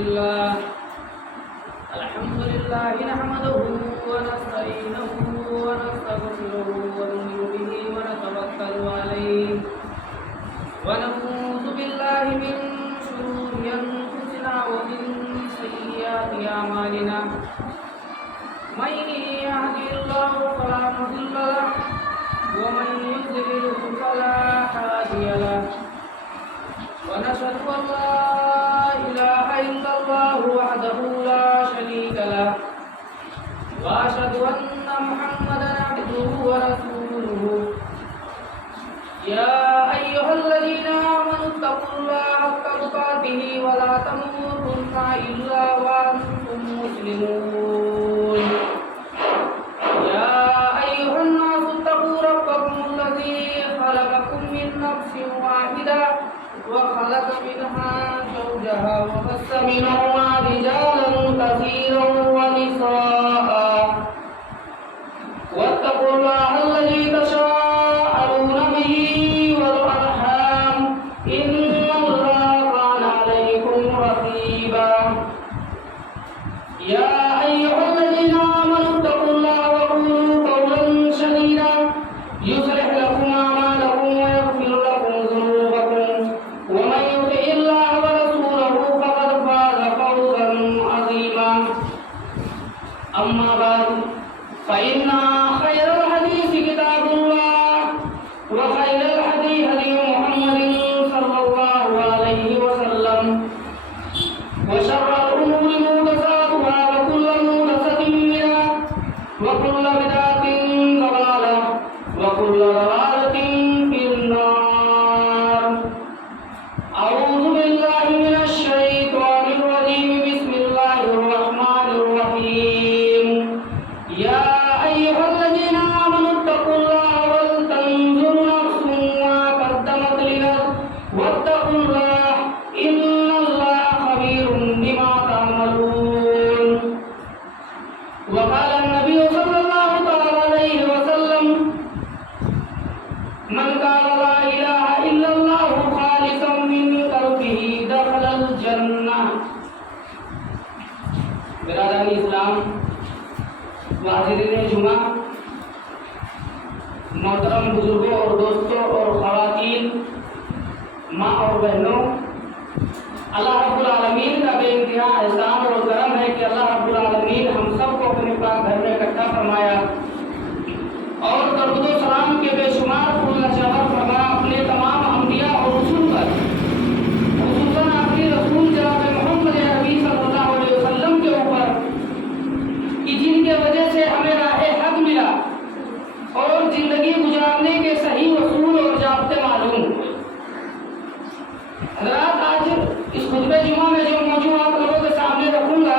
لله نحمده ونستعينه ونستغفره ونؤمن به ونتوكل عليه ونعوذ بالله من شرور أنفسنا ومن سيئات أعمالنا من يهده الله فلا مضل له ومن يضلل فلا هادي له ونشهد أن لا إله إلا الله وحده لا شريك له وأشهد أن محمدا عبده ورسوله يا أيها الذين آمنوا اتقوا الله حق تقاته ولا تموتن إلا وأنتم مسلمون يا أيها الناس اتقوا ربكم الذي خلقكم من نفس واحدة وخلق منها زوجها وبث منهما رجالا كثيرا ونساء واتقوا الله الذي تساءلون به والأرحام إن الله كان عليكم رقيبا يا أيها الذين آمنوا اتقوا الله وقولوا قولا سديدا يصلح لكم أعمالكم ويغفر لكم ذنوبكم ومن يطع الله ورسوله فقد فاز فوزا عظيما أما بعد فإن خير الحديث كتاب الله وخير الهدي هدي محمد صلى الله عليه وسلم وشر الأمور محدثاتها وكل محدثة بدعة وكل بدعة ضلالة وكل ضلالة في النار. أعوذ بالله من الشيطان الرجيم. بسم الله الرحمن الرحيم. يا أيها الذين آمنوا اتقوا الله ولتنظر نفس ما قدمت لغد واتقوا الله إن الله خبير بما تعملون. وقال النبي صلى الله عليه وسلم من قال لا إله إلا الله خالصا من قلبه دخل الجنة. برادران اسلام، حاضرین جمعہ، محترم بزرگوں اور دوستوں اور خواتین، ماں اور بہنوں، اللہ رب العالمین کا بے انتہا احسان اور کرم ہے کہ اللہ رب العالمین ہم سب کو اپنے پاک گھر میں اکٹھا فرمایا اور درود و سلام کے بے شمار پھول نشاور فرما اپنے تمام انبیاء اور رسول پر، خصوصاً آخری رسول جناب محمد نبی صلی اللہ علیہ وسلم کے اوپر کہ جن کے وجہ سے ہمیں راہ حق ملا اور زندگی گزارنے کے صحیح اصول اور ضابطے معلوم ہوئے. حضرات، آج اس خطبہ جمعہ میں جو موضوع آپ لوگوں کے سامنے رکھوں گا،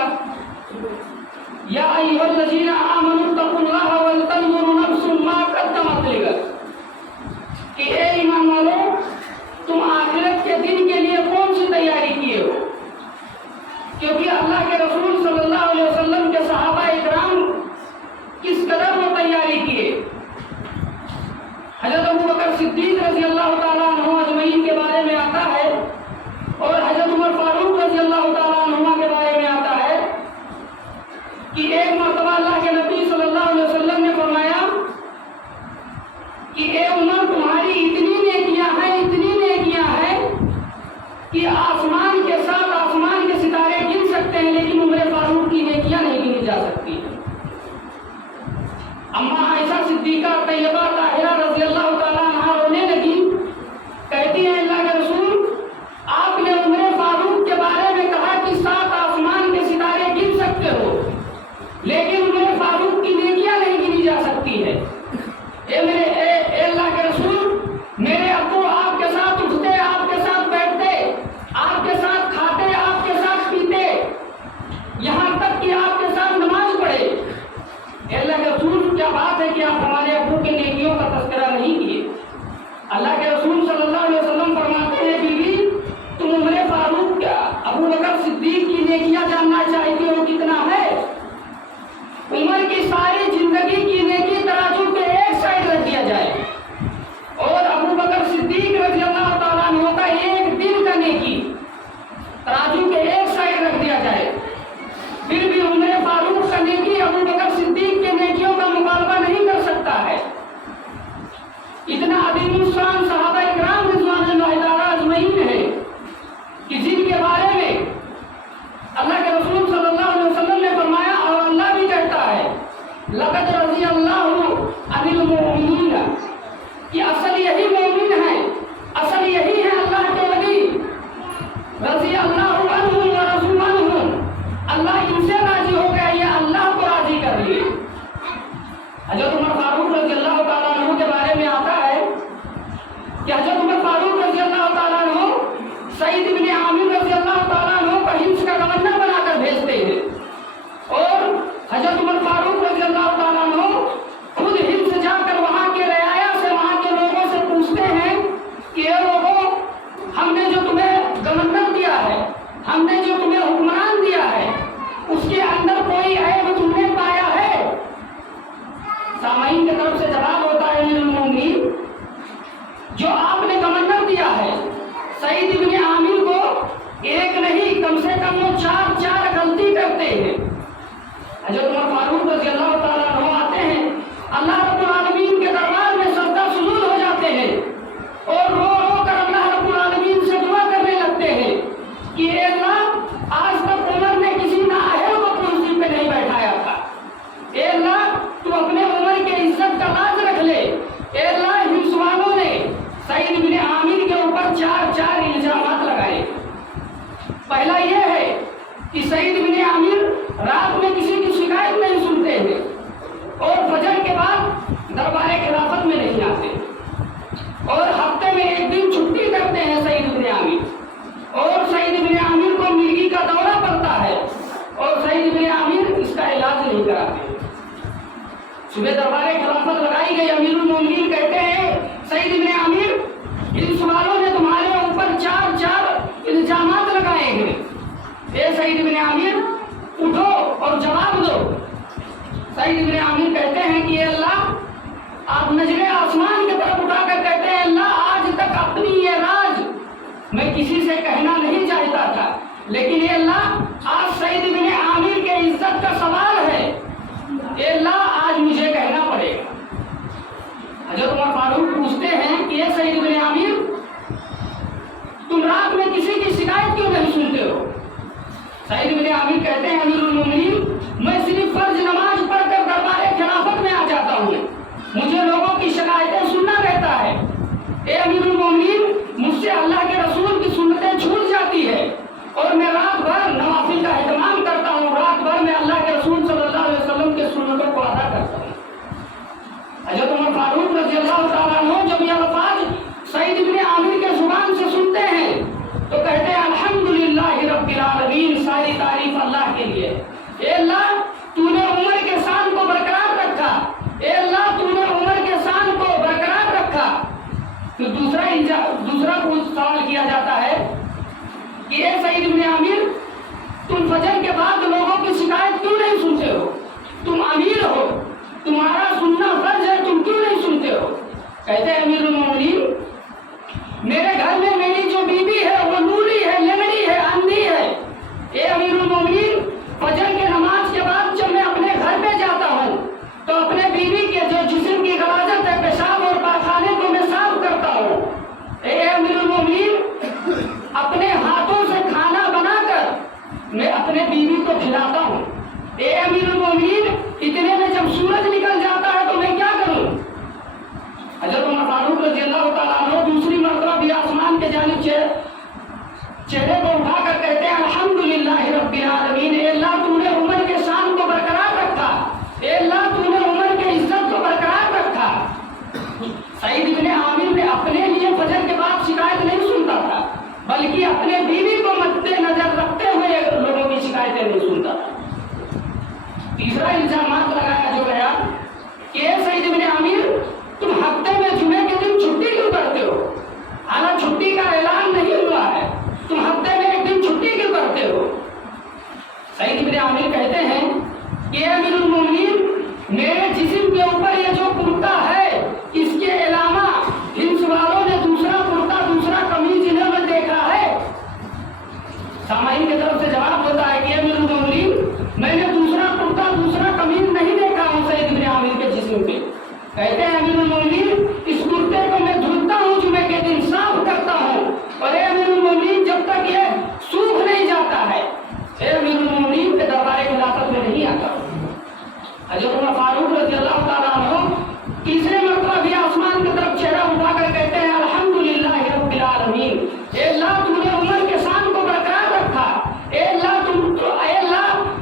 یا ایھا الذین آمنوا اتقوا اللہ ولتنظر نفس ما قدمت لغد، کہ اے ایمان والو، تم آخرت کے دن کے لیے کون سی تیاری کیے ہو؟ کیونکہ اللہ کے رسول صلی اللہ علیہ وسلم کے صحابہ اکرام کس قدر وہ تیاری کیے. حضرت ابوبکر صدیق رضی اللہ تعالیٰ عنہ اجمعین کے بارے میں آتا ہے اور حضرت عمر فاروق رضی اللہ تعالیٰ عنہ کے بارے میں آتا ہے کہ ایک مرتبہ اللہ کے نبی صلی اللہ علیہ وسلم نے فرمایا کہ اے عمر، تمہاری اتنی نیکیاں ہیں کہ آسمان کے ساتھ آسمان کے ستارے گن سکتے ہیں، لیکن عمر فاروق کی نیکیاں نہیں گنی جا سکتی. اما عائشہ صدیقہ طیبہ طاہرہ رضی اللہ تعالیٰ عنہ رونے لگی، کہتی ہیں اللہ کے رسول، آپ نے عمر فاروق کے بارے میں کہا کہ 7 آسمان کے ستارے گن سکتے ہو، لیکن عمر فاروق کی نیکیاں نہیں گنی جا سکتی ہے. اے اللہ کے رسول، میرے ابو آپ کے ساتھ اٹھتے، آپ کے ساتھ بیٹھتے، آپ کے ساتھ کھاتے، آپ کے ساتھ پیتے، یہاں تک کہ آپ کے ساتھ نماز پڑھے. اے اللہ کے رسول، کیا بات ہے کہ آپ ہمارے ابو کے نیکیوں کا تذکرہ نہیں کیے؟ اللہ کے رسول صلی اللہ علیہ وسلم فرماتے ہیں، بیوی، تم عمر فاروق کا ابوبکر صدیق کی نیکیاں جاننا چاہتی ہو کتنا ہے؟ عمر کی ساری زندگی کی نیکی ترازو کے ایک سائڈ رکھ دیا جائے اور ابوبکر صدیق رضی اللہ تعالیٰ عنہ کا ایک دن کا نیکی ترازو کے ایک سائڈ رکھ دیا वसल्लम वो 4 गलती करते हैं। हज़रत उमर फारूक रज़ी अल्लाह ताला अन्हु आते हैं, अल्लाह रब्बुल आलमीन के दरबार में सजदा सुजूद हो जाते हैं और रो रो कर अल्लाह रब्बुल आलमीन से दुआ करने लगते हैं कि ए अल्लाह, आज तक उमर ने किसी नाअहल को कुर्सी पे नहीं बैठाया था। ए अल्लाह, तू अपने उमर के इज्जत का लाज रख ले। ए अल्लाह, हिंस वालों ने सईद इब्न आमिर के ऊपर 4 इल्जामात लगाए। पहला ये है कि सईद इब्न आमिर रात में किसी की शिकायत नहीं सुनते हैं और फजर के बाद दरबार खिलाफत में नहीं आते और हफ्ते में एक दिन छुट्टी करते हैं सईद इब्न आमिर, और सईद इब्न आमिर को मिर्गी का दौरा पड़ता है और सईद इब्न आमिर इसका इलाज नहीं कराते। सुबह दरबार खिलाफत लगाई गई, अमीरुल मोमिनीन कहते हैं, सईद इब्न आमिर, इन सवालों ने तुम्हारे ऊपर 4 इल्जामात लगाए हैं। ए सईद इब्न आमिर, उठो और जवाब दो। सईद इब्न आमिर कहते हैं कि अल्लाह, आप नजरे आसमान की तरफ उठाकर कहते हैं, अल्लाह, आज तक अपनी ये राज मैं किसी से कहना नहीं चाहता था, लेकिन ये अल्लाह, आज सईद इब्न आमिर के इज्जत का सवाल है, ये अल्लाह, आज मुझे कहना पड़ेगा। हज़रत उमर फारूक पूछते हैं कि ये सईद इब्न आमिर, तुम रात में किसी की शिकायत क्यों नहीं सुनते हो? सईद इब्न आमिर कहते हैं, अमीरुल मोमिनीन, मैं सिर्फ फर्ज नमाज पढ़कर दरबार खिलाफत में आ जाता हूँ, मुझे लोगों की शिकायतें सुनना रहता है। ए अमीरुल मोमिनीन, मुझसे अल्लाह के रसूल की सुन्नतें छूट जाती है और मैं रात भर नवाफिल का एहतमाम करता हूँ, रात भर मैं अल्लाह के रसूल सल्लल्लाहु अलैहि वसल्लम के सुन्नतों को अदा करता हूँ। हज़रत उमर फारूक रज़ी अल्लाह ताला अन्हु जब ये अल्फाज सईद इब्न आमिर के जुबान से सुनते हैं तो कहते हैं, अल्हम्दुलिल्लाहि रब्बिल आलमीन, सारी तारीफ अल्लाह के लिए। ए अल्लाह, तूने उमर के शान को बरकरार रखा। ए अल्लाह, तूने उमर के शान को बरकरार रखा। तो दूसरा कुछ सवाल किया जाता है कि ए सईद इब्न आमिर, तुम फजर के बाद लोगों की शिकायत क्यों नहीं सुनते हो? तुम अमीर हो, तुम्हारा सुनना फर्ज है, तुम क्यों नहीं सुनते हो? कहते हैं, अमीरुल मोमिनीन, मेरे घर में मेरी जो बीबी है वो लूली है, लंगड़ी है, अंधी है। ए अमीरुल मोमिनीन, फजर के नमाज के बाद जब मैं अपने घर पे जाता हूँ तो अपने बीवी के जो जिस्म की गलाजत है, पेशाब और पाखाने को मैं साफ करता हूँ। ए अमीरुल मोमिनीन, अपने हाथों से खाना बनाकर मैं अपने बीवी को खिलाता हूँ। ए अमीरुल मोमिनीन, इतने में जब सूरज निकल जाता है तो मैं क्या करूँ? हज़रत उमर फारूक रज़ी अल्लाह ताला अन्हु दूसरी मरतबा भी आसमान के जानिब चेहरे को उठाकर कहते हैं, अल्हम्दुलिल्लाहि रब्बिल आलमीन, ए अल्लाह, तूने उमर के शान को बरकरार रखा। ए अल्लाह, तूने उमर के इज्जत को बरकरार रखा। सईद इब्न आमिर ने अपने लिए फजर के बाद शिकायत नहीं सुनता था, बल्कि अपने बीवी को मद्देनजर रखते हुए लोगों की शिकायतें नहीं सुनता था। तीसरा इल्जामात लगाया जो गया कि सईद इब्न आमिर, तुम हफ्ते में जुमे के दिन छुट्टी क्यों करते हो? हालांकि छुट्टी का ऐलान नहीं हुआ है, तुम हफ्ते में एक दिन छुट्टी क्यों करते हो? सईद इब्न आमिर कहते हैं कि अमीरुल मोमिनीन, मेरे जिस्म के ऊपर ये जो कुर्ता है, इसके अलावा हिंस वालों ने दूसरा कुर्ता, दूसरा कमीज इन्हें मैं देखा है। सामाइन की तरफ से जवाब होता है कि अमीरुल मोमिनीन, मैंने दूसरा कुर्ता, दूसरा कमीज नहीं देखा हूँ सईद इब्न आमिर के जिस्म पे। कहते हैं, अमीरुल मोमिनीन, इस कुर्ते को मैं धुलता हूँ, जुमे के दिन साफ करता हूँ, और अमीरुल मोमिनीन, जब तक ये सूख नहीं जाता है, अमीरुल मोमिनीन के दरबार खिलाफत में नहीं आता। हज़रत उमर फारूक रज़ी अल्लाह ताला अन्हु तीसरे मरतबा भी आसमान की तरफ चेहरा उठाकर कहते हैं, अल्हम्दुलिल्लाहि रब्बिल आलमीन, ए अल्लाह, तूने उमर के शान को बरकरार रखा। ए अल्लाह,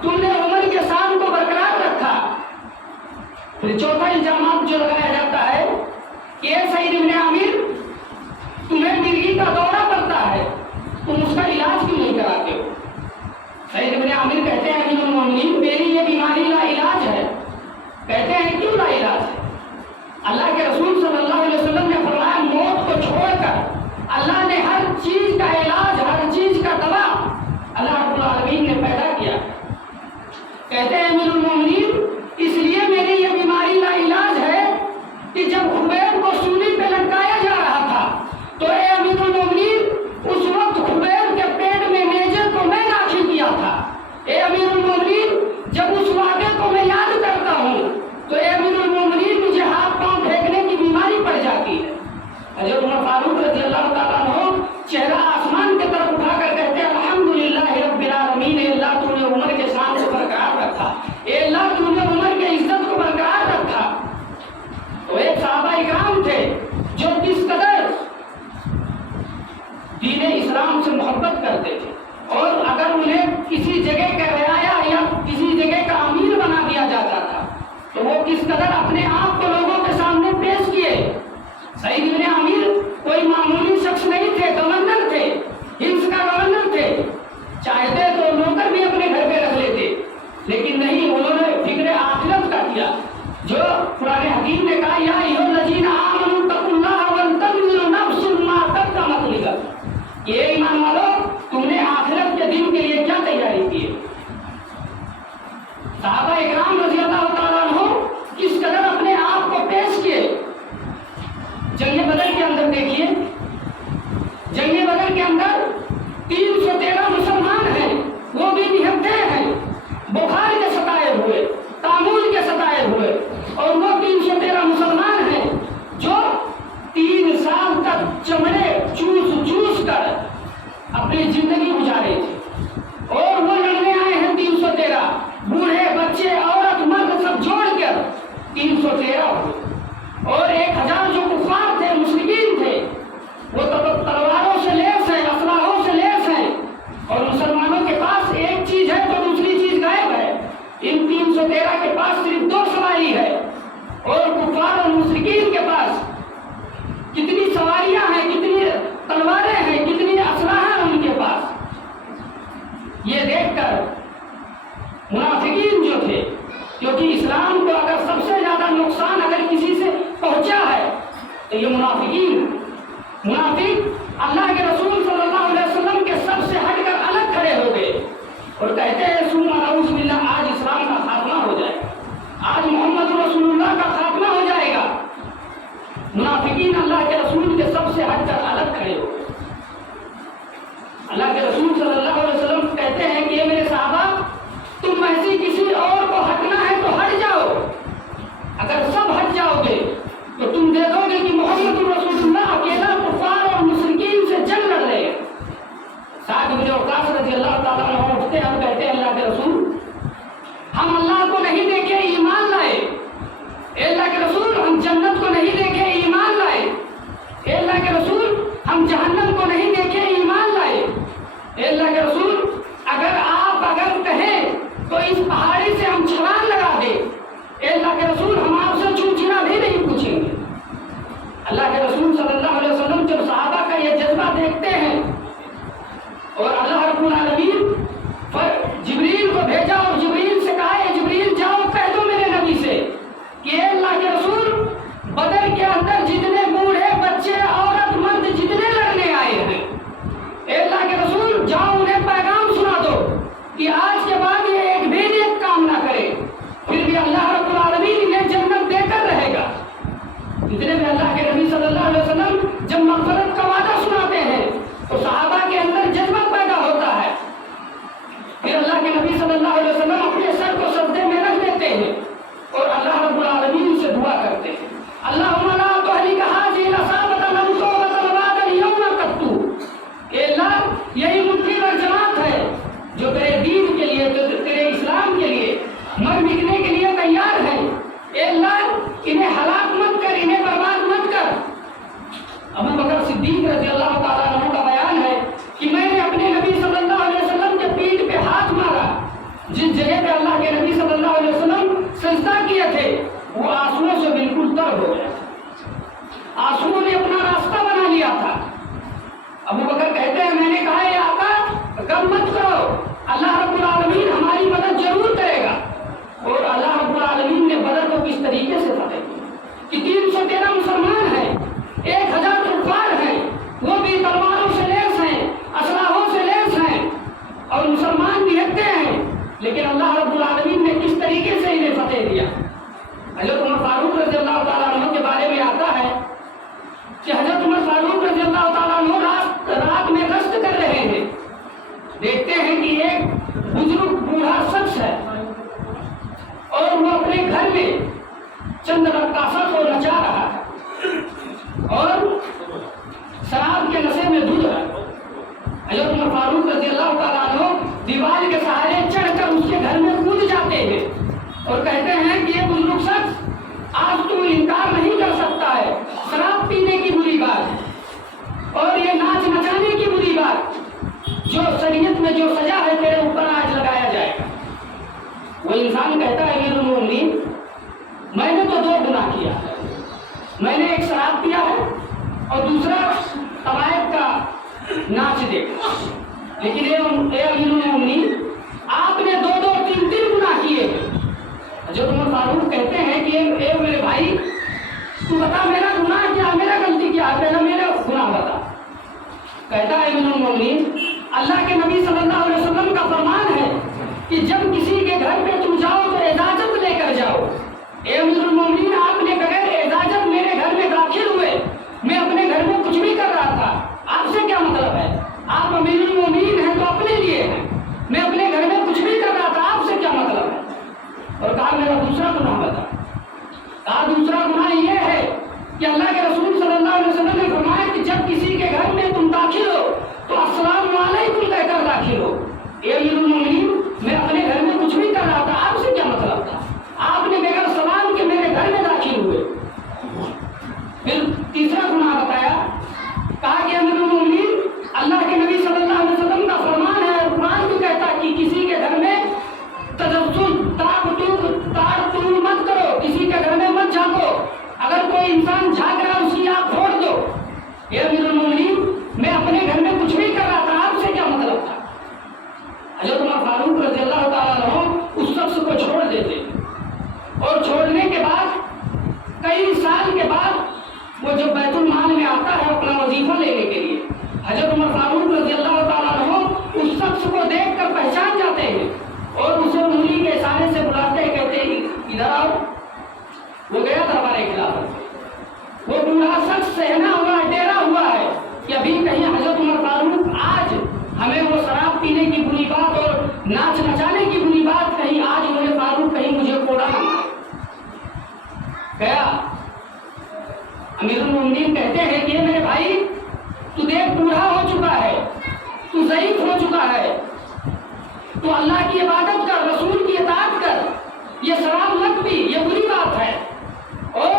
तुमने उमर के शान को बरकरार रखा। फिर चौथा इल्जाम जो लगाया जाता है कि सईद इब्न आमिर, तुम्हें मिर्गी का दौरा पड़ता है, तुम उसका इलाज क्यों नहीं कराते हो? सईद इब्न आमिर कहते हैं, अमीरुल मोमिनीन, मेरी ये बीमारी लाइलाज है। कहते हैं, क्यों लाइलाज है? अल्लाह के रसूल सल्लल्लाहु अलैहि वसल्लम ने फरमाया, मौत को छोड़कर अल्लाह ने हर चीज का इलाज, हर चीज का दवा अल्लाह रब्बुल आलमीन ने पैदा किया। कहते हैं, अमीरुल मोमिनीन, इसलिए मेरी ये बीमारी लाइलाज है कि जब खुबैब को सूली पे लटकाया जा रहा था तो ए अमीरुल मोमिनीन, उस वक्त खुबैब के पेट में नेज़े को मैं दाखिल किया کے پاس صرف 2 سواری ہے اور کفار اور مشرکین کے پاس کتنی سواریاں ہیں، کتنی تلواریں ہیں، کتنی اسلحہ ہیں ان کے پاس۔ یہ دیکھ کر منافقین جو تھے، کیونکہ اسلام کو اگر سب سے زیادہ نقصان اگر کسی سے پہنچا ہے تو یہ منافق اللہ کے رسول صلی اللہ علیہ وسلم کے سب سے ہٹ کر الگ کھڑے ہو گئے اور کہتے ہیں ثم نعوذ باللہ، آج اسلام کا خاتمہ ہو جائے گا، آج محمد رسول اللہ کا خاتمہ ہو جائے گا۔ منافقین اللہ کے رسول کے سب سے ہٹ کر الگ کھڑے ہو گئے۔ اللہ کے رسول صلی اللہ علیہ وسلم کہتے ہیں کہ یہ میرے صحابہ، تم ایسی کسی اور کو ہٹنا ہے تو ہٹ جاؤ، اگر سب ہٹ جاؤ گے تو تم دیکھو گے کہ محمد رسول اللہ اکیلا کفار اور مشرکین سے جنگ لڑ رہے ہیں۔ سعد بن وقاص رضی اللہ تعالیٰ عنہ اٹھتے ہیں اور کہتے ہیں اللہ کے رسول، ہم اللہ کو نہیں دیکھے ایمان لائے، اے اللہ کے رسول ہم جنت کو نہیں دیکھے ایمان لائے، اے اللہ کے رسول ہم جہنم کو نہیں دیکھے ایمان لائے، اے اللہ کے رسول اگر کہیں تو اس پہاڑی سے ہم چھلانگ لگا دیں، اے اللہ کے رسول ہم آپ سے چونچنا بھی نہیں پوچھیں گے۔ اللہ کے رسول صلی اللہ علیہ وسلم جب صحابہ کا یہ جذبہ دیکھتے ہیں اور اللہ رب العالمین جبریل کو بھیجا اور جبریل سے کہا اے جبریل جاؤ کہہ دو میرے نبی سے کہ اے اللہ کے رسول بدر کے اندر جتنے بوڑھے بچے عورت مرد جتنے لڑنے آئے ہیں، اے اللہ کے رسول جاؤ انہیں پیغام سنا دو کہ آج کے بعد یہ ایک بھی نیک کام نہ کرے، پھر بھی اللہ رب العالمین انہیں جنت دے کر رہے گا۔ اتنے میں اللہ کے نبی صلی اللہ علیہ وسلم جب مغفرت کا وعدہ سناتے ہیں تو صحابہ کے اندر جذبہ پیدا ہوتا ہے۔ پھر اللہ کے نبی صلی اللہ علیہ وسلم اپنے سر کو سجدے میں رکھ دیتے ہیں اور اللہ رب العالمین سے دعا کرتے ہیں، اللہم لا تہلک هذه العصابة لم توبة بعد اليوم قط۔ اے اللہ یہی منکر اور جماعت ہے جو تیرے دین کے لیے، تیرے اسلام کے لیے مر مٹنے کے لیے تیار ہے، اے اللہ انہیں ہلاک مت کر، انہیں برباد مت کر۔ ابو بکر صدیق رضی اللہ تعالیٰ عنہ کا بیان ہے کہ میں نے اپنے نبی صلی اللہ علیہ وسلم کے پیٹھ پہ ہاتھ مارا، جس جگہ پہ اللہ کے نبی صلی اللہ علیہ وسلم سجدہ کیے تھے وہ آنسوؤں سے بالکل تر ہو گیا، آنسوؤں نے اپنا راستہ بنا لیا تھا۔ ابو بکر کہتے ہیں میں نے کہا اے آقا غم مت کرو، اللہ رب العالمین ہماری مدد ضرور کرے گا۔ اور اللہ رب العالمین نے بدر کو کس طریقے سے فتح کیا کہ 313 مسلمان ہیں، 1000 کفار ہیں، وہ بھی تلواروں سے لیس ہیں، اسلحوں سے لیس ہیں اور مسلمان بھی ہٹتے ہیں، لیکن اللہ رب العالمین نے کس طریقے سے انہیں فتح دیا۔ حضرت عمر فاروق رضی اللہ تعالیٰ عنہ کے بارے میں آتا ہے کہ حضرت عمر فاروق رضی اللہ تعالیٰ عنہ رات میں گشت کر رہے ہیں، دیکھتے ہیں کہ ایک بزرگ بوڑھا شخص ہے اور وہ اپنے گھر میں چند رقاصوں کو نچا رہا ہے اور شراب کے نشے میں دودھ رہا ہے۔ حضرت عمر فاروق رضی اللہ تعالیٰ عنہ دیوار کے سہارے چڑھ کر اس کے گھر میں کود جاتے ہیں اور کہتے ہیں کہ یہ بزرگ شخص آج تو انکار نہیں کر سکتا ہے، شراب پینے کی بری بات اور یہ ناچ نچانے کی بری بات، جو شریعت میں جو سزا ہے تیرے اوپر آج لگایا جائے گا۔ وہ انسان کہتا ہے امیر المومنین میں نے تو 2 گناہ کیا ہے، میں نے ایک شراب پیا ہے اور دوسرا قبائل کا ناچ دیکھا، لیکن اے امیر المومنین آپ نے 2 3 گناہ کیے ہیں۔ حضرت عمر فاروق کہتے ہیں کہ اے میرے بھائی تو بتا میرا گناہ کیا، میرا غلطی کیا ہے، پہلے میرا گناہ بتا۔ کہتا ہے امیر المومنین اللہ کے نبی صلی اللہ علیہ وسلم کا فرمان ہے کہ جب کسی کے گھر پہ تم جاؤ تو اجازت لے کر جاؤ۔ اے امیر المومنین آپ نے بغیر اجازت میرے گھر میں داخل ہوئے، میں اپنے گھر میں کچھ بھی کر رہا تھا، آپ سے کیا مطلب ہے؟ آپ امیر المومنین ہیں تو اپنے لیے ہیں، میں اپنے گھر میں کچھ بھی کر رہا تھا، آپ سے کیا مطلب ہے؟ اور کہا میرا دوسرا گناہ بتا۔ کہا دوسرا گناہ یہ ہے کہ اللہ کے رسول صلی اللہ علیہ وسلم نے فرمایا کہ جب کسی کے گھر میں تم داخل ہو تو السلام علیکم کہہ کر داخل ہو۔ اے امیر المومنین میں اپنے گھر میں کچھ بھی کر رہا تھا، آپ سے کیا مطلب تھا؟ آپ نے بغیر سلام کے میرے گھر میں داخل ہوئے۔ پھر تیسرا گناہ بتایا، کہا کہ امیر المومنین اللہ کے نبی صلی اللہ علیہ وسلم کا فرمان ہے، قرآن بھی کہتا کہ کسی کے گھر میں تجسس، تاڑ फारूक रज़ी अल्लाह ताला अन्हु उस शख्स को छोड़ देते और छोड़ने के बाद कई साल के बाद वो जब बैतुल माल में आता है अपना वजीफा लेने के लिए, हजरत उमर फारूक रज़ी अल्लाह ताला अन्हु उस शख्स को देखकर पहचान जाते हैं और उसे उंगली के इशारे से बुलाते हैं, कहते हैं इधर आओ। वो गया दरबार खिलाफत, वो बूढ़ा शख्स सहना हुआ है, डेरा हुआ है कि अभी कहीं हजरत उमर फारूक आज हमें वो शराब पीने की बुरी बात और नाच नचाने की बुरी बात, कहीं आज उमर फारूक कहीं मुझे कोड़ा न मारे। गया, अमीरुल मोमिनीन कहते हैं कि मेरे भाई तू देख बूढ़ा हो चुका है, तू ज़ईफ हो चुका है, तू अल्लाह की इबादत कर, रसूल की इताअत कर, ये शराब मत पी, ये बुरी बात है, और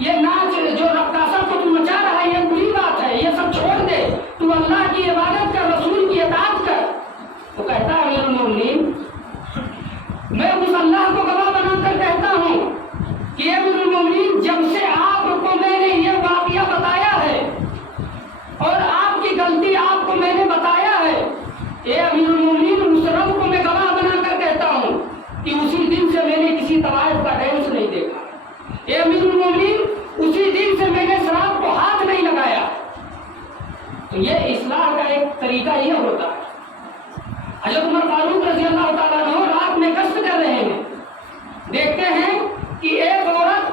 ये नाच जो रक्कासा को तू मचा रहा है ये बुरी बात है, ये सब छोड़ दे, तू अल्लाह की इबादत कर, रसूल की इताअत कर। तो कहता है अमीरुल मोमिनीन, मैं उस अल्लाह को गवाह बनाकर कहता हूँ कि अमीरुल मोमिनीन, जब से आपको मैंने ये वाक़या बताया है और आपकी गलती आपको मैंने बताया है, ये अमीरुल मोमिनीन, उस रब को मैं गवाह बनाकर कहता हूँ कि उसी दिन से मैंने किसी तवाइफ का डांस नहीं देखा। ये अमीरुल मोमिनीन, उसी दिन से मैंने शराब को हाथ नहीं लगाया। तो ये इस्लाह का एक तरीका ये होता है। हजरत उमर फारूक रज़ी अल्लाह ताला अन्हु रात में गश्त कर रहे हैं, देखते हैं कि एक औरत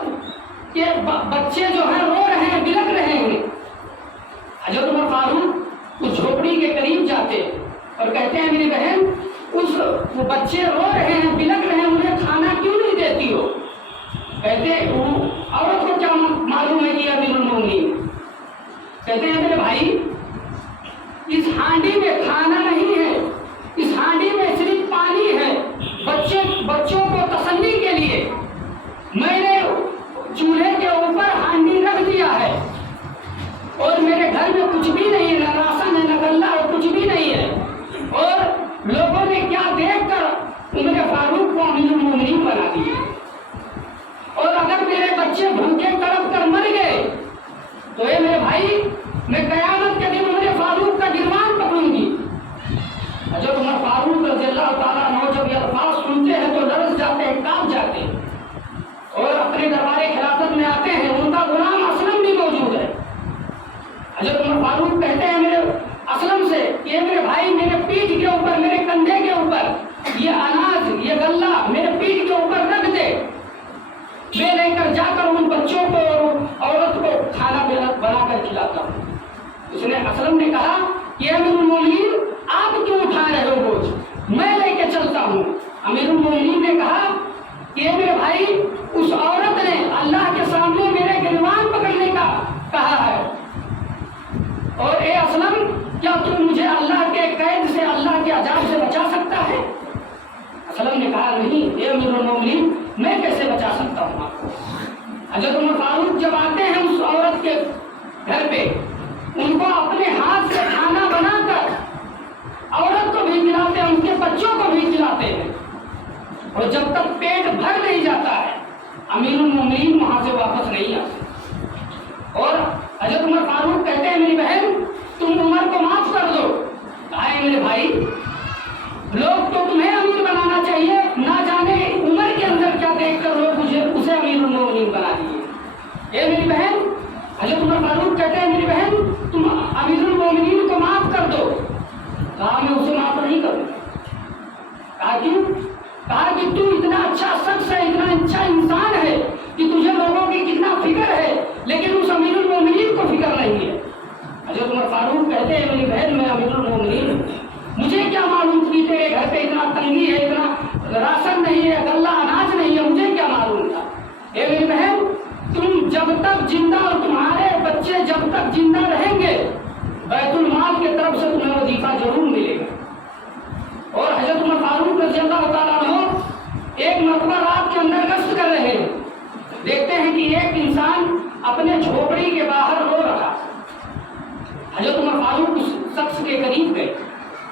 के बच्चे जो हैं रो रहे हैं, बिलख रहे हैं। हजरत उमर फारूक उस झोपड़ी के करीब जाते और कहते हैं मेरी बहन, वो बच्चे रो रहे हैं, बिलख रहे हैं, उन्हें खाना क्यों नहीं देती हो? कहते औरत को क्या मालूम है कि अमीरुल मोमिनीन? कहते हैं मेरे भाई, इस हांडी में खाना नहीं है, इस हांडी में सिर्फ पानी है। बच्चों को तसल्ली के लिए मैंने चूल्हे के ऊपर हांडी रख दिया है और मेरे घर में कुछ भी नहीं है, न राशन है, न गल्ला है, कुछ भी नहीं है। और लोगों ने क्या देखकर उमर फारूक को अमीरुल मोमिनीन बना दिया। और अगर मेरे बच्चे भूखे तड़प कर मर गए तो ये मेरे भाई, मैं कयामत के दिन उमर फारूक का गिरवान पकड़ूंगी। हजरत उमर फारूक रज़ी अल्लाह ताला अन्हु जब ये अल्फाज सुनते हैं तो डर जाते हैं, कांप जाते हैं और अपने दरबार खिलाफत में आते हैं। उनका गुलाम असलम भी मौजूद है। हजरत उमर फारूक कहते हैं मेरे असलम से, ये मेरे भाई, मेरे पीठ के ऊपर, मेरे कंधे के ऊपर ये अनाज, ये गल्ला मेरे पीठ के ऊपर रख दे, मैं लेकर जाकर उन बच्चों को और औरत को खाना बनाकर खिलाता हूँ। उसने असलम ने कहा कि अमीरुल मोमिनीन, आप क्यों उठा रहे हो बोझ, मैं लेके चलता हूँ। अमीरुल मोमिनीन ने कहा कि मेरे भाई, उस औरत ने अल्लाह के सामने मेरे गिरवान पकड़ने का कहा है, और ए असलम, क्या तू मुझे अल्लाह के कैद से, अल्लाह के अजाब से बचा सकता है? असलम ने कहा नहीं, ए अमीरुल मोमिनीन, मैं कैसे बचा सकता हूँ आपको? हजरत उमर फारूक जब आते हैं उस औरत के घर पे, उनको अपने हाथ से खाना बनाकर औरत को भी खिलाते हैं, उनके बच्चों को भी खिलाते हैं, और जब तक पेट भर नहीं जाता है अमीरुल मोमिनीन वहां से वापस नहीं आते। और हजरत उमर फारूक कहते हैं मेरी बहन, तुम उमर को माफ कर दो। कहा मेरे भाई, लोग तो तुम्हें अमीर बनाना चाहिए, ना जाने उमर के अंदर क्या देखकर लोग उसे अमीरुल मोमिनीन बना दिए। ये मेरी बहन, हजरत उमर फारूक कहते हैं मेरी बहन, तुम अमीरुल मोमिनीन को माफ कर दो। कहा मैं उसे माफ नहीं करूंगा। कहा क्यों? कहा कि तू इतना अच्छा शख्स है, इतना अच्छा इंसान है कि तुझे लोगों की कितना फिक्र है, लेकिन उस अमीरुल मोमिनीन को फिक्र नहीं है। हजरत उमर फारूक कहते हैं मेरी बहन, मैं अमीरुल मोमिनीन, मुझे क्या मालूम कि तेरे घर पे इतना तंगी है, इतना राशन नहीं है, गल्ला अनाज नहीं है, मुझे क्या मालूम था। ये मेरी बहन, तुम जब तक जिंदा और तुम्हारे बच्चे जब तक जिंदा रहेंगे, बैतुल माल की तरफ से तुम्हें वजीफा जरूर मिलेगा। और हजरत उमर फारूक रज़ी अल्लाह ताला अन्हु एक मरतबा रात के अंदर गश्त कर रहे हैं, देखते हैं कि एक इंसान अपने झोपड़ी के बाहर रो रहा। हजरत उमर फारूक उस शख्स के करीब गए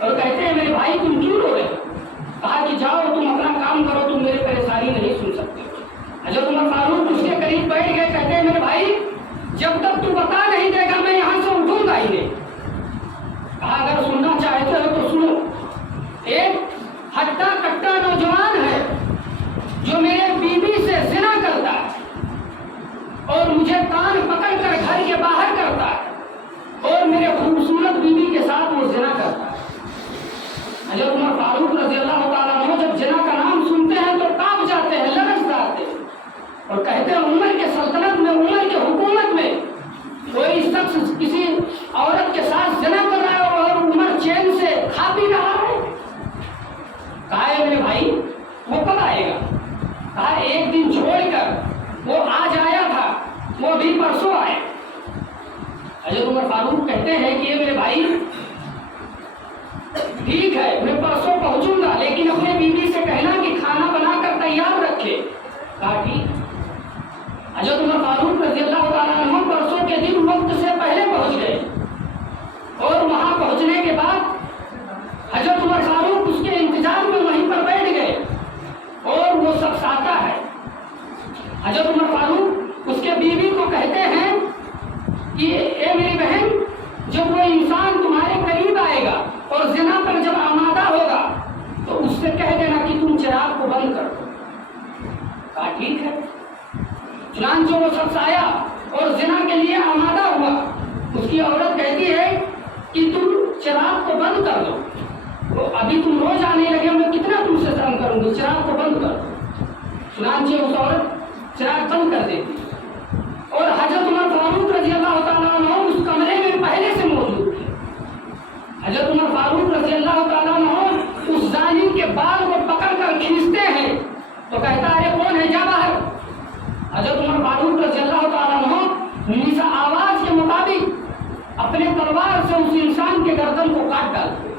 और कहते हैं मेरे भाई, तुम क्यों रो रहे हो? कहा कि जाओ, तुम अपना काम करो, तुम मेरी परेशानी नहीं सुन सकते। हजरत उमर फारूक उसके करीब बैठ गए, कहते हैं मेरे भाई, जब तक तू बता नहीं देगा मैं यहाँ से उठूंगा ही नहीं। कहा अगर सुनना चाहते हो तो सुनो। एक हट्टा भाई वो कब आएगा? कहा एक दिन छोड़कर, वो आज आया था, वो भी परसों आए। हज़रत उमर फारूक कहते हैं कि ये मेरे भाई ठीक है, मैं परसों पहुंचूंगा, लेकिन अपने बीवी से कहना कि खाना बनाकर तैयार रखे। कहा ठीक। हज़रत उमर फारूक रज़ियल्लाहु ताला अन्हु परसों के दिन वक्त से पहले पहुंच गए और वहां पहुंचने के बाद हज़रत उमर फारूक उसके इंतजार में वहीं पर बैठ गए और वो शख्स आता है। हज़रत उमर फारूक उसके बीवी को कहते हैं कि ए मेरी बहन, जब वो इंसान तुम्हारे करीब आएगा और ज़िना पर जब आमादा होगा तो उससे कह देना कि तुम चिराग को बंद कर दो। कहा ठीक है। चुनांचे वो शख्स आया और ज़िना के लिए आमादा हुआ। उसकी औरत कहती है कि तुम चिराग को बंद कर दो, तो अभी तुम रोज आने लगे, मैं कितना तुमसे शर्म करूंगी, चिराग को बंद कर दो। चुनांचे उस औरत चिराग बंद कर देती और हज़रत उमर फारूक रज़ियल्लाहु ताला अन्हु उस कमरे में पहले से मौजूद थे। हज़रत उमर फारूक रज़ियल्लाहु ताला अन्हु उस जालिम के बाल को पकड़कर खींचते हैं तो कहता है अरे कौन है, जा बाहर। हज़रत उमर फारूक रज़ियल्लाहु ताला अन्हु निसा आवाज के मुताबिक अपने तलवार से उस इंसान के गर्दन को काट डालते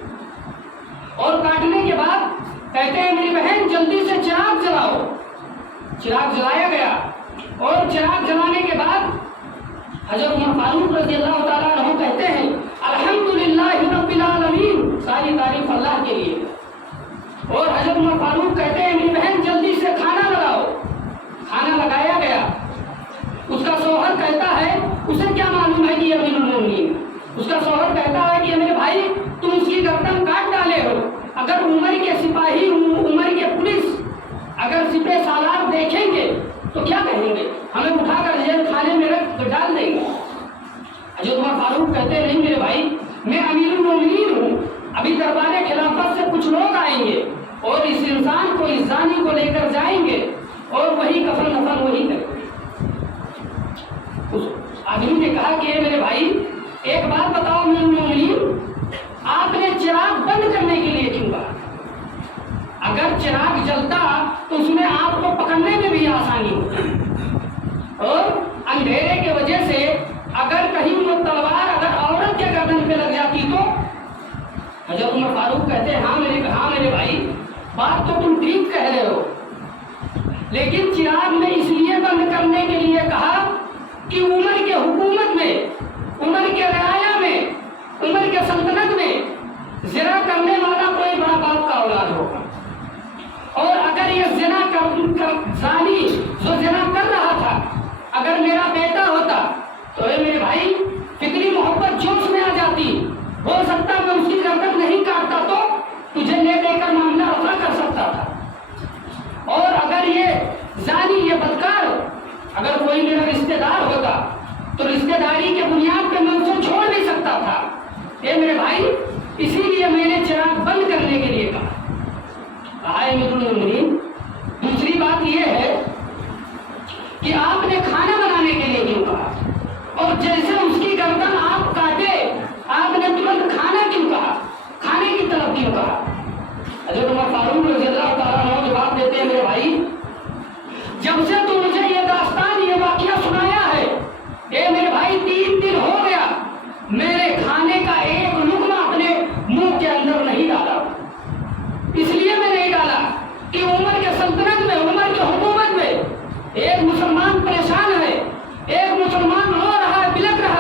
और काटने के बाद कहते हैं मेरी बहन जल्दी से चिराग जलाओ। चिराग जलाया गया और चिराग जलाने के बाद हज़रत उमर फारूक रज़ियल्लाहु ताला अन्हु कहते हैं अल्हम्दुलिल्लाहि रब्बिल आलमीन, सारी तारीफ अल्लाह के लिए। और हज़रत उमर फारूक कहते हैं मेरी बहन जल्दी से खाना लगाओ। खाना लगाया गया। उसका शौहर कहता है, उसे क्या मालूम है कि ये अमीरुल मोमिनीन। उसका शौहर कहता है कि मेरे भाई तुम उसकी गर्दन काट डाले हो, अगर उमर के सिपाही, उमर के पुलिस अगर सिपह सालार देखेंगे तो क्या कहेंगे, हमें उठाकर जेल खाने में रख डाल देंगे। हज़रत उमर फारूक कहते हैं नहीं मेरे भाई, मैं अमीरुल मोमिनीन हूँ, अभी दरबार खिलाफत से कुछ लोग आएंगे और इस इंसान को, इस जानी को लेकर जाएंगे और वही कफन नफन वही करेंगे। उस आदमी ने कहा कि मेरे भाई एक बात बताओ अमीरुल मोमिनीन, आपने चिराग बंद करने के लिए क्यों कहा? अगर चिराग जलता तो उसमें आपको पकड़ने में भी आसानी होती और अंधेरे के वजह से अगर कहीं वो तलवार अगर औरत के गर्दन पे लग जाती तो। हज़रत उमर फारूक कहते हैं हाँ मेरे भाई, बात तो तुम ठीक कह रहे हो, लेकिन चिराग ने इसलिए बंद करने के लिए कहा कि उमर के हुकूमत में, उमर के रआया में, उमर के सल्तनत में ज़िना करने वाला कोई बड़ा बाप का औलाद होगा और अगर ये ज़िना जानी जो ज़िना कर रहा था अगर मेरा बेटा होता तो ये मेरे भाई फिक्री मोहब्बत जोश में आ जाती, हो सकता मैं उसकी गर्दन नहीं काटता तो तुझे ले लेकर मामला रफा कर सकता था। और अगर ये जानी, ये बदकार अगर कोई मेरा रिश्तेदार होता तो रिश्तेदारी के बुनियाद पे मैं उसे छोड़ भी सकता था। ये मेरे भाई इसीलिए मैंने चिराग बंद करने के लिए कहा। दूसरी बात यह है कि आपने खाना बनाने के लिए क्यों कहा और जैसे उसकी गर्दन आप काटे आपने तुरंत खाना क्यों कहा, खाने की तरफ क्यों कहा? हज़रत उमर फारूक रज़ियल्लाहु ताला अन्हु जवाब देते हैं मेरे भाई, जब से तू मुझे ये दास्तान, ये वाकया सुनाया है, ये मेरे भाई 3 दिन हो गया मेरे खाने का एक लुक़मा अपने मुंह के अंदर नहीं डाला। इसलिए मैं नहीं डाला कि उमर के सल्तनत में, उमर के हुकूमत में एक मुसलमान परेशान है, एक मुसलमान रो रहा है, बिलख रहा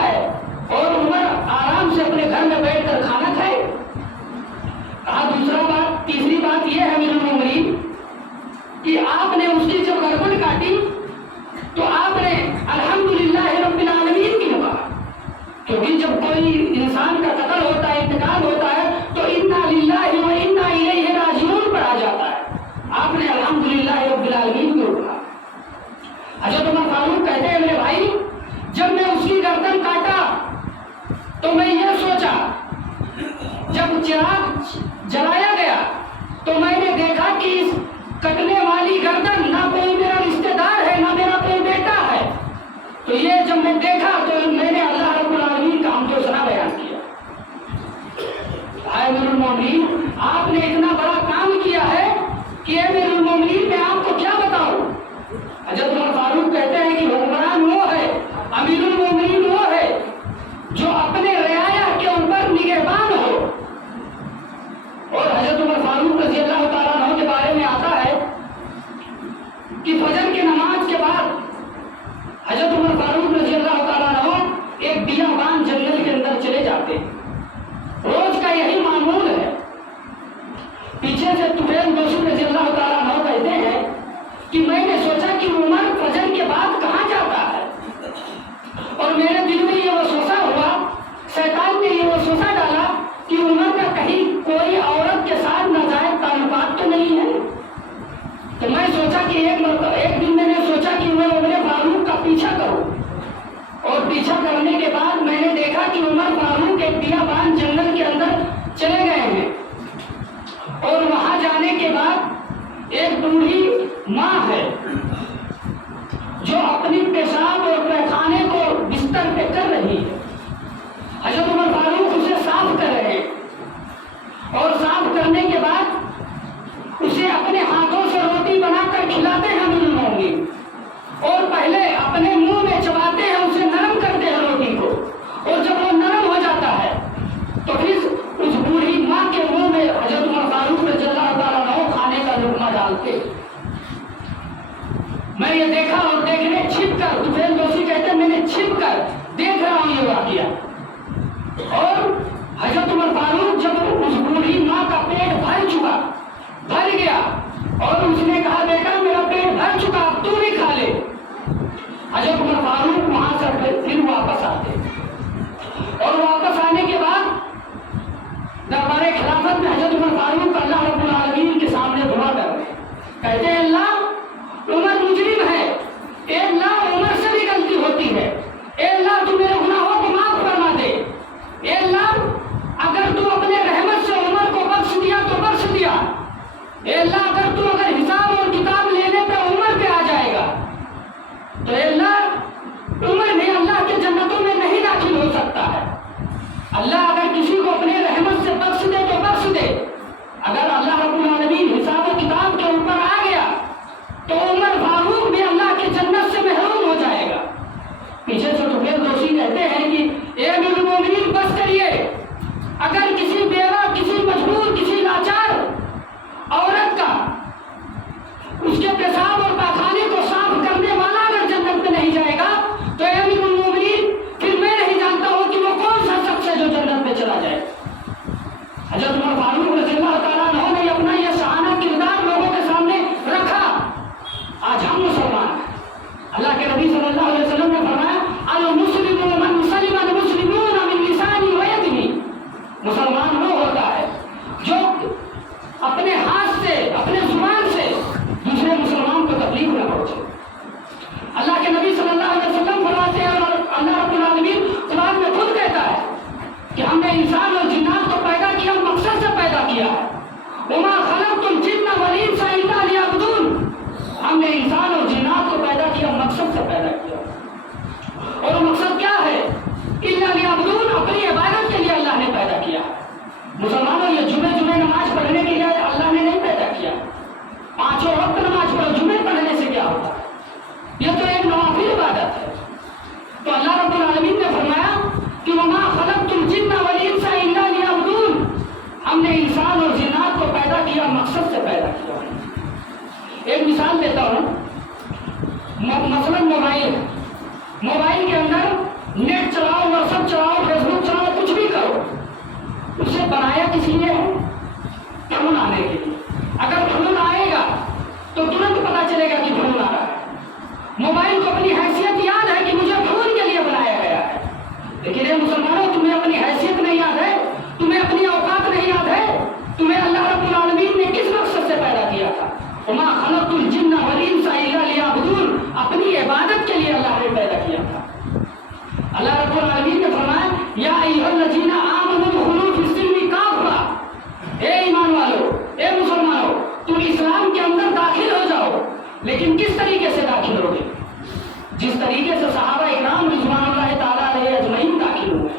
کہ اے میرے مومنین میں آپ کو کیا بتاؤں؟ حضرت عمر فاروق کہتے ہیں کہ حکمران وہ ہے، امیر المومنین وہ ہے جو اپنے رعایا کے اوپر نگہبان ہو۔ اور حضرت عمر فاروق رضی اللہ تعالیٰ عنہ کے بارے میں آتا ہے کہ فجر کی نماز کے بعد حضرت عمر فاروق رضی اللہ تعالیٰ عنہ ایک بیابان جنگل کے اندر چلے جاتے ہیں۔ روز کا یہی معمول ہے۔ پیچھے سے طفیل دوسی رضی اللہ تعالیٰ عنہ کہتے ہیں کہ میں نے سوچا کہ عمر فجر کے بعد کہاں جاتا ہے، اور میرے دل میں یہ وسوسہ ہوا، شیطان نے یہ وسوسہ ڈالا کہ عمر کا کہیں کوئی عورت کے ساتھ ناجائز تعلقات تو نہیں ہے۔ تو میں سوچا کہ ایک دن میں نے سوچا کہ میں عمر فاروق کا پیچھا کروں، اور پیچھا کرنے کے بعد میں نے دیکھا کہ عمر فاروق ایک بیابان جنگل کے اندر چلے گئے ہیں، اور وہاں جانے کے بعد ایک بوڑھی ماں ہے جو اپنی پیشاب اور پیخانے کو بستر پہ کر رہی ہے۔ حضرت عمر فاروق اسے صاف کر رہے ہیں، اور صاف کرنے کے بعد اسے اپنے ہاتھوں سے روٹی بنا کر کھلاتے ہیں امیر المومنین، اور پہلے اپنے منہ میں چباتے ہیں، اسے نرم کرتے ہیں روٹی کو، اور جب وہ نرم ہو جاتا ہے تو پھر اس بوڑھی ماں کے منہ میں حضرت عمر فاروق رضی اللہ تعالیٰ عنہ کھانے کا لقمہ ڈالتے۔ میں یہ دیکھا، اور دیکھنے چھپ کر، طفیل دوسی کہتے ہیں میں نے چھپ کر دیکھ رہا ہوں یہ واقعہ۔ اور حضرت عمر فاروق جب اس بوڑھی ماں کا پیٹ بھر گیا اور اس نے کہا بیٹا میرا پیٹ بھر چکا، اب تو بھی کھا لے، حضرت عمر فاروق وہاں سے پھر واپس آتے، اور واپس آنے کے بعد دربار خلافت میں حضرت عمر فاروق اللہ رب العالمین کے سامنے دعا کر رہے ہیں، کہتے ہیں اللہ عمر مجرم ہے، اے اللہ عمر سے بھی غلطی ہوتی ہے، اے اللہ تو میرے گناہوں کو معاف فرما دے، اے اللہ اگر تو اپنے رحمت سے عمر کو بخش دیا تو بخش دیا، اے اللہ اگر حساب اور کتاب لینے پہ عمر پہ آ جائے گا تو اے اللہ عمر بھی اللہ کے جنتوں میں نہیں داخل ہو سکتا ہے۔ اللہ اگر کسی کو اپنے رحمت سے بخش دے تو بخش دے، اگر اللہ رب العالمین حساب و کتاب کے اوپر آ گیا تو عمر فاروق بھی اللہ کے جنت سے محروم ہو جائے گا۔ پیچھے سے طفیل دوسی کہتے ہیں کہ اے امیر المومنین بس کریے، اگر کسی بیوہ، کسی مجبور، کسی لاچار عورت کا اس کے پیشاب اور پاخانے کو صاف کرنے والا اگر جنت میں نہیں جائے گا تو اے امیر المومنین پھر میں نہیں جانتا ہوں کہ وہ کون سا شخص ہے جو جنت میں چلا جائے۔ حضرت عمر فاروق رضی اللہ تعالیٰ عنہ نے اپنا یہ شاہانہ کردار لوگوں کے سامنے رکھا۔ آج ہم مسلمان ہیں، اللہ کے نبی صلی اللہ علیہ وسلم نے فرمایا المسلم من سلم المسلمون من لسانه ويده، مسلمان وہ ہوتا ہے جو اپنے ہاتھ سے، اپنے زبان سے دوسرے مسلمان کو تکلیف نہ پہنچے۔ اللہ کے نبی صلی اللہ علیہ وسلم فرماتے ہیں، اور اللہ رب العالمین قرآن میں خود کہتا ہے کہ ہم نے انسان اور جنات کو پیدا کیا، مقصد سے پیدا کیا ہے، وما خلقت الجن والانس الا لیعبدون، ہم نے انسان اور جنات کو پیدا کیا، مقصد سے پیدا کیا، اور وہ مقصد کیا ہے؟ الا لیعبدون، اپنی عبادت کے لیے اللہ نے پیدا کیا۔ مسلمانوں یہ جمعے نماز پڑھنے کے لیے اللہ نے نہیں پیدا کیا، پانچوں وقت نماز پڑھو، جمعے پڑھنے سے کیا ہوتا ہے؟ یہ تو ایک نوافل عبادت ہے۔ تو اللہ رب العالمین نے فرمایا کہ وما خلقت الجن والانس الا لیعبدون، ہم نے انسان اور جنات کو پیدا کیا، مقصد سے پیدا کیا۔ ایک مثال دیتا ہوں، مثلاً موبائل کے اندر نیٹ چلاؤ، واٹسپ چلاؤ، فیس بک چلاؤ، کچھ بھی کرو، اسے بنایا کسی نے ہے فون آنے کے لیے۔ اگر فون آئے گا تو ترنت پتا چلے گا کہ فون آ رہا ہے۔ موبائل کو اپنی حیثیت یاد ہے کہ مجھے فون کے لیے بنایا گیا ہے، لیکن اے مسلمانوں تمہیں اپنی حیثیت نہیں یاد ہے، تمہیں اپنی اوقات نہیں یاد ہے، تمہیں اللہ رب العالمین نے کس مقصد سے پیدا کیا تھا؟ وما خلقت الجن والانس الا لیعبدون، اپنی عبادت کے لیے اللہ نے پیدا کیا تھا۔ اللہ رب العالمین نے فرمایا یا ایھا الذین آمنوا ادخلوا فی السلم کافۃ، اے ایمان والو، اے مسلمانوں، تم اسلام کے اندر داخل ہو جاؤ، لیکن کس طریقے سے داخل ہوگے؟ جس طریقے سے صحابہ اکرام رضوان اللہ تعالیٰ علیہ اجمعین داخل ہوئے۔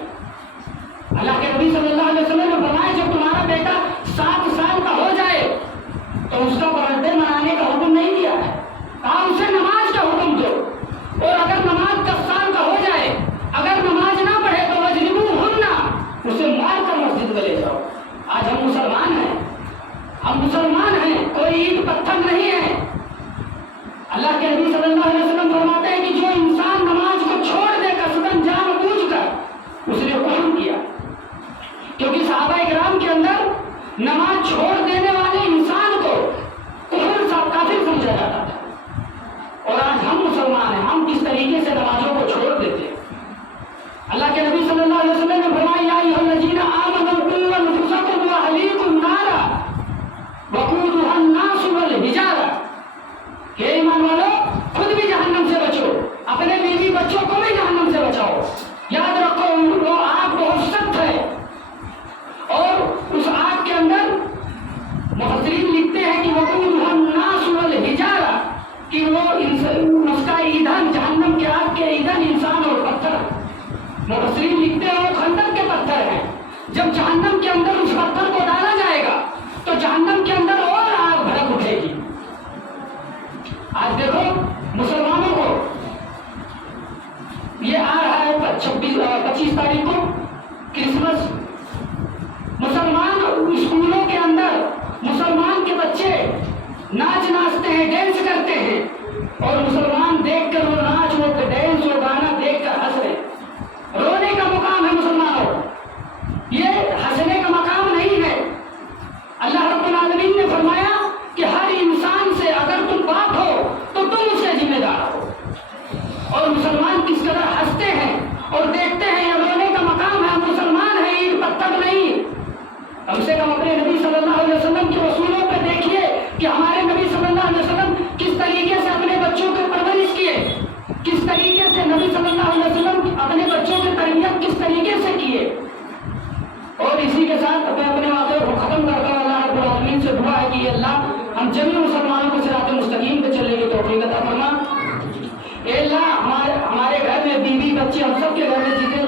اللہ کے نبی صلی اللہ علیہ وسلم نے فرمایا جب تمہارا بیٹا 7 سال کا ہو جائے तो उसका बर्थडे मनाने का हुक्म नहीं दिया है, कहा उसे नमाज का हुक्म दो। और अगर नमाज 10 साल का हो जाए, अगर नमाज ना पढ़े तो वजरिबूहुन्ना, उसे मार कर मस्जिद में ले जाओ। आज हम मुसलमान हैं, कोई ईंट पत्थर नहीं है। अल्लाह के नबी सल्लल्लाहु अलैहि वसल्लम फरमाते हैं कि जो इंसान नमाज को छोड़ दे कसदन जानबूझकर, उसने कुफ्र किया। क्योंकि सहाबा इकराम के अंदर नमाज छोड़ देने वाले इंसान को कुफ्र सा काफिर समझा जाता था। और आज हम मुसलमान हैं, हम किस तरीके से नमाजों को छोड़ देते हैं। अल्लाह के नबी सल्लल्लाहु अलैहि वसल्लम ने फरमाया या अय्युहल्लज़ीना आमनू क़ू अनफुसकुम व अहलीकुम नारा वक़ूदुहा अन्नास वल हिजारा, कि ईमान वालो खुद भी जहन्नम से बचो, अपने बीवी बच्चों को भी जहन्नम से बचाओ। याद रखो वो आग बहुत सख्त है, और उस आग के अंदर मुफस्सिरीन लिखते हैं कि वक़ूदुहा अन्नास वल हिजारा, कि वो उसका ईंधन, जहन्नम के आग के ईंधन इंसान और पत्थर। मुफस्सिरीन लिखते हैं वो खंदक के पत्थर हैं। जब जहन्नम के अंदर उस पत्थर को डाला जाएगा तो जहन्नम के अंदर और आग भड़क उठेगी। आज देखो मुसलमानों को, ये आ रहा है 25 तारीख को क्रिसमस, मुसलमान स्कूलों के अंदर मुसलमान के बच्चे नाच नाचते हैं, डांस करते हैं, और मुसलमान देखकर वो नाच, वो डांस, वो गाना देखकर हंस रहे। रोने का मुकाम है मुसलमानों, ये हंसने का मकाम नहीं है। अल्लाह रब्बुल आलमीन ने फरमाया कि हर इंसान से अगर तुम बाप हो तो तुम उससे जिम्मेदार हो। और मुसलमान किस कदर हंसते हैं और देखते हैं, ये रोने का मकाम है। मुसलमान है, ईंट पत्थर नहीं। कम से कम अपने नबी सल्लल्लाहु अलैहि वसल्लम के रसूलों पे देखिए कि हमारे नबी सल्लल्लाहु अलैहि वसल्लम किस तरीके से अपने बच्चों की परवरिश किए, किस तरीके से नबी सल्लल्लाहु अलैहि वसल्लम अपने बच्चों की तरबियत किस तरीके से किए। और इसी के साथ मैं अपने वाक़े को खत्म करता हूँ। अल्लाह रब्बुल आलमीन से दुआ है कि अल्लाह हम जमीन मुसलमानों को सिरात मुस्तकीम पे चलने की तौफीक अता फरमा। ए अल्लाह हमारे घर में बीवी बच्चे, हम सब के घर में जितने